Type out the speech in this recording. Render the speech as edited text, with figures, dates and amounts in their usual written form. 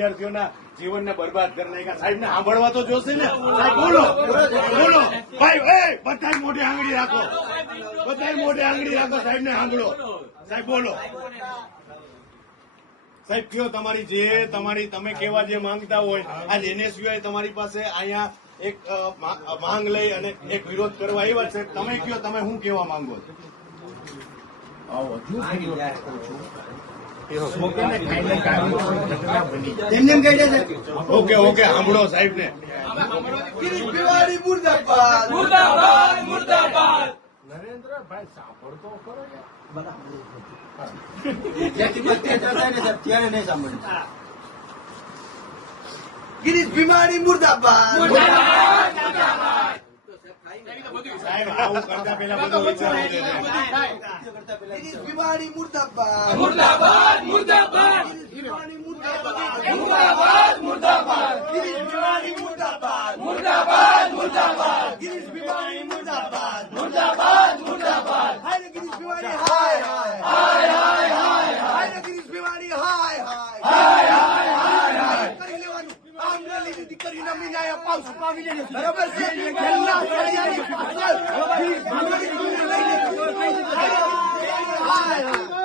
વિદ્યાર્થીઓના જીવનને બરબાદ કરી નાખ્યા. સાહેબને સાંભળવા તો જોશે ને. સાહેબ બોલો બોલો ભાઈ, બધા મોઢે આંગળી રાખો, બધા મોઢે આંગળી રાખો. સાહેબને સાંભળો. સાહેબ બોલો. સાહેબ કયો તમારી જે તમે કેવા જે માંગતા હોય. આજ NSUI તમારી પાસે અહીંયા એક માંગ લઈ અને એક વિરોધ કરવા આવ્યા છે. તમે કયો તમે શું કેવા માંગો છો? ઓકે ઓકે સાંભળો સાહેબ ને. ગિરીશ ભીવાડી મુર્દાબાદ મુર્દાબાદ મુર્દાબાદ. નરેન્દ્રભાઈ સાંભળતો ખરો ગિરીશ ભીવાડી મુર્દાબાદ સાહેબ આવું કરતા પેલા બધું વિચારવું છે. ગિરીશ ભીવાડી મુર્દાબાદ મુર્દાબાદ મુર્દાબાદ ગિરીશ ભીવાડી મુર્દાબાદ મુર્દાબાદ મુર્દાબાદ ગિરીશ ભીવાડી મુર્દાબાદ મુર્દાબાદ મુર્દાબાદ ગિરીશ ભીવાડી મુર્દાબાદ મુર્દાબાદ મુર્દાબાદ હાય ગિરીશ ભીવાડી હાય હાય હાય હાય હાય હાય ગિરીશ ભીવાડી હાય હાય હાય હાય હાય હાય કરી લેવાનું. આમને લીધી દીકરીના મીનાયા પાવસું પાવી લેને. બરાબર છે. એમના ફળિયાની પાછળ ગિરીશ ભીવાડી લઈને હાય હાય